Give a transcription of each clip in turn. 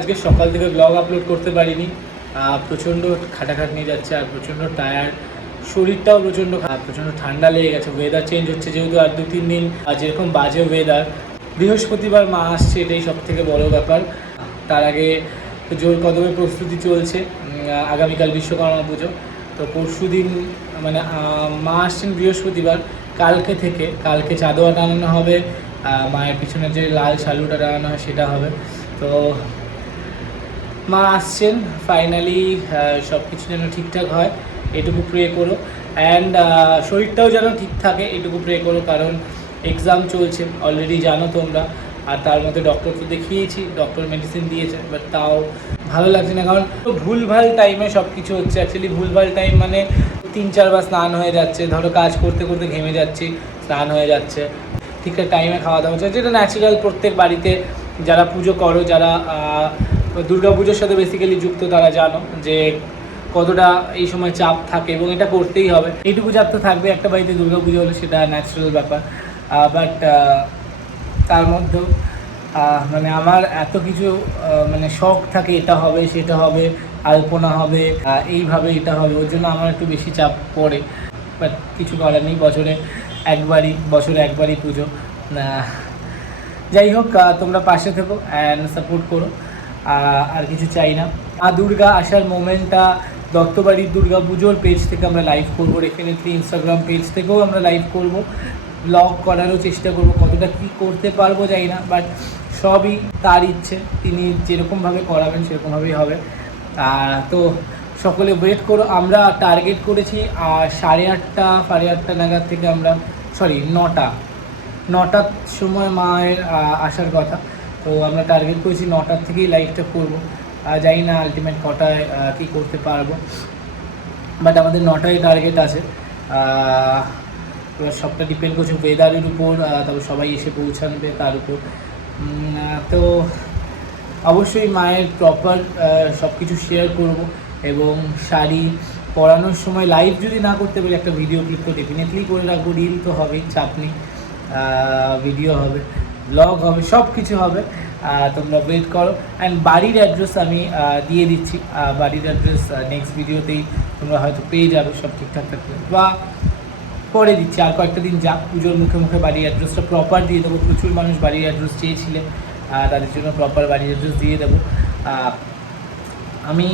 আজকে সকাল থেকে ব্লগ আপলোড করতে পারিনি। প্রচণ্ড খাটাখাটনি যাচ্ছে আর প্রচণ্ড টায়ার্ড শরীরটাও প্রচণ্ড প্রচণ্ড ঠান্ডা লেগে গেছে। ওয়েদার চেঞ্জ হচ্ছে যেহেতু আর দু, তিন দিন যেরকম বাজে ওয়েদার বৃহস্পতিবার মা আসছে এটাই সব থেকে বড় ব্যাপার। তার আগে জোর কদমে প্রস্তুতি চলছে আগামীকাল বিশ্বকর্মা পুজো। তো পরশু দিন মানে মা আসছেন বৃহস্পতিবার, কালকে থেকে। কালকে চাদোয়া টানানো হবে মায়ের পিছনে যে লাল শালুটা টানানো হয় সেটা হবে। তো মা আসছেন ফাইনালি সব কিছু যেন ঠিকঠাক হয়, এটুকু প্রে করো। অ্যান্ড শরীরটাও যেন ঠিক থাকে, এটুকু প্রে করো, কারণ এক্সাম চলছে অলরেডি জানো তোমরা। আর তার মধ্যে ডক্টর তো দেখিয়েছি ডক্টর মেডিসিন দিয়েছে বাট তাও ভালো লাগছে না, কারণ ভুলভাল টাইমে সব কিছু হচ্ছে। অ্যাকচুয়ালি ভুলভাল টাইম মানে তিন চারবার স্নান হয়ে যাচ্ছে, ধরো কাজ করতে করতে ঘেমে যাচ্ছি, স্নান হয়ে যাচ্ছে। ঠিকঠাক টাইমে খাওয়া দাওয়া হচ্ছে, যেটা ন্যাচারাল প্রত্যেক বাড়িতে যারা পুজো করো, যারা দুর্গা পুজোর সাথে বেসিক্যালি যুক্ত, তারা জানো যে কতটা এই সময় চাপ থাকে এবং এটা করতেই হবে। এইটুকু চাপ তো থাকবে, একটা বাড়িতে দুর্গা পুজো হলে সেটা ন্যাচারাল ব্যাপার। বাট তার মধ্যেও মানে আমার এত কিছু মানে শখ থাকে, এটা হবে, সেটা হবে, আলপনা হবে এইভাবে এটা হবে, ওর জন্য আমার একটু বেশি চাপ পড়ে। বাট কিছু করার নেই, বছরে একবারই বছরে একবারই পুজো। যাই হোক তোমরা পাশে থেকো অ্যান্ড সাপোর্ট করো। আর কিছু চাই না। মা দুর্গা আসার মোমেন্টটা দত্তবাড়ির দুর্গা পুজোর পেজ থেকে আমরা লাইভ করব। ডেফিনেটলি ইনস্টাগ্রাম পেজ থেকেও আমরা লাইভ করব। ব্লগ করারও চেষ্টা করব, কতটা কী করতে পারব জানি না বাট সবই তার ইচ্ছে। তিনি যেরকমভাবে করাবেন, সেরকমভাবেই হবে। তো সকলে ওয়েট করো। আমরা টার্গেট করেছি সাড়ে আটটা সাড়ে আটটা নাগাদ থেকে আমরা সরি নটা। নটার সময় মায়ের আসার কথা। তো আমরা টার্গেট করেছি নটার থেকেই লাইভটা করব। জানি না আলটিমেট কটায় কী করতে পারব। বাট আমাদের নটায় টার্গেট আছে। এবার সবটা ডিপেন্ড করছে ওয়েদারের উপর তারপর সবাই এসে পৌঁছানবে তার উপর। তো অবশ্যই মায়ের প্রপার সব কিছু শেয়ার করব। এবং শাড়ি পরানোর সময় লাইভ যদি না করতে পারি, একটা ভিডিও ক্লিপ তো ডেফিনেটলি করে রাখব। রিল তো হবেই চাপ নেই ভিডিও হবে ব্লগ হবে সব কিছু হবে তোমরা ওয়েট করো। অ্যান্ড বাড়ির অ্যাড্রেস আমি দিয়ে দিচ্ছি। বাড়ির অ্যাড্রেস নেক্সট ভিডিওতেই তোমরা হয়তো পেয়ে যাবে, সব ঠিকঠাক থাকবে বা পরে দিচ্ছি, আর কয়েকটা দিন যাক, পুজোর মুখে মুখে বাড়ির অ্যাড্রেসটা প্রপার দিয়ে দেবো। প্রচুর মানুষ বাড়ির অ্যাড্রেস চেয়েছিলেন তাদের জন্য প্রপার বাড়ির অ্যাড্রেস দিয়ে দেবো। আমি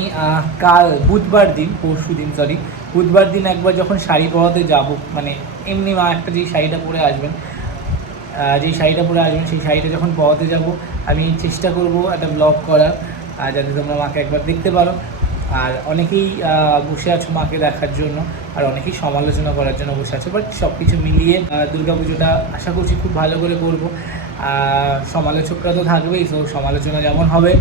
কাল বুধবার দিন, পরশু দিন সরি বুধবার দিন একবার যখন শাড়ি পরাতে যাব মানে এমনি মা একটা যেই শাড়িটা পরে আসবেন যেই শাড়িটা পরে আসবেন, সেই শাড়িটা যখন পরাতে যাব, আমি চেষ্টা করব একটা ব্লগ করার আর যাতে তোমরা মাকে একবার দেখতে পারো। আর অনেকেই বসে আছো মাকে দেখার জন্য, আর অনেকেই সমালোচনা করার জন্য বসে আছে বাট সব কিছু মিলিয়ে দুর্গা পুজোটা আশা করছি খুব ভালো করে করব। সমালোচকরা তো থাকবেই তো সমালোচনা যেমন হবে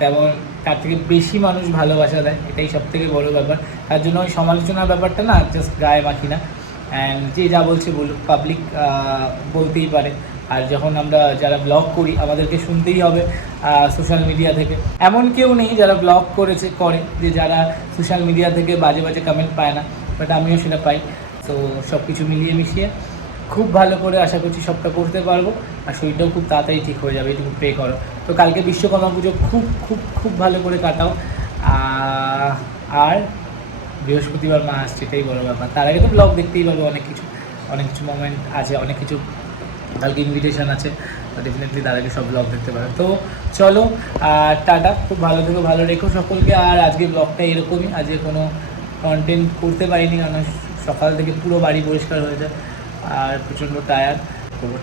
তেমন তার থেকে বেশি মানুষ ভালোবাসা দেয়, এটাই সব থেকে বড়ো ব্যাপার। তার জন্য ওই সমালোচনার ব্যাপারটা না জাস্ট গায়ে মাখি না। অ্যান্ড যে যা বলছে বলুক পাবলিক বলতেই পারে। আর যখন আমরা যারা ব্লগ করি, আমাদেরকে শুনতেই হবে সোশ্যাল মিডিয়া থেকে। এমন কেউ নেই যারা ব্লগ করেছে, করে, যে যারা সোশ্যাল মিডিয়া থেকে বাজে বাজে কমেন্ট পায় না। বাট আমিও সেটা পাই। তো সব কিছু মিলিয়ে মিশিয়ে খুব ভালো করে আশা করছি সবটা করতে পারব। আর শরীরটাও খুব তাড়াতাড়ি ঠিক হয়ে যাবে, এটুকু প্রে করো। তো কালকে বিশ্বকর্মা পুজো খুব খুব খুব ভালো করে কাটাও। আর বৃহস্পতিবার মা আসছে, এটাই বড় ব্যাপার। তার আগে তো ব্লগ দেখতেই পারব, অনেক কিছু অনেক কিছু মোমেন্ট আছে, অনেক কিছু কালকে ইনভিটেশন আছে ডেফিনেটলি তার আগে সব ব্লগ দেখতে পারো তো চলো আর টাটা, খুব ভালো থেকো, ভালো রেখো সকলকে, আর আজকে ব্লগটা এরকমই, আজকে কোনো কন্টেন্ট করতে পারিনি, কারণ সকাল থেকে পুরো বাড়ি পরিষ্কার হয়ে যায়, আর প্রচণ্ড টায়ার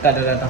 টাটা টাটা।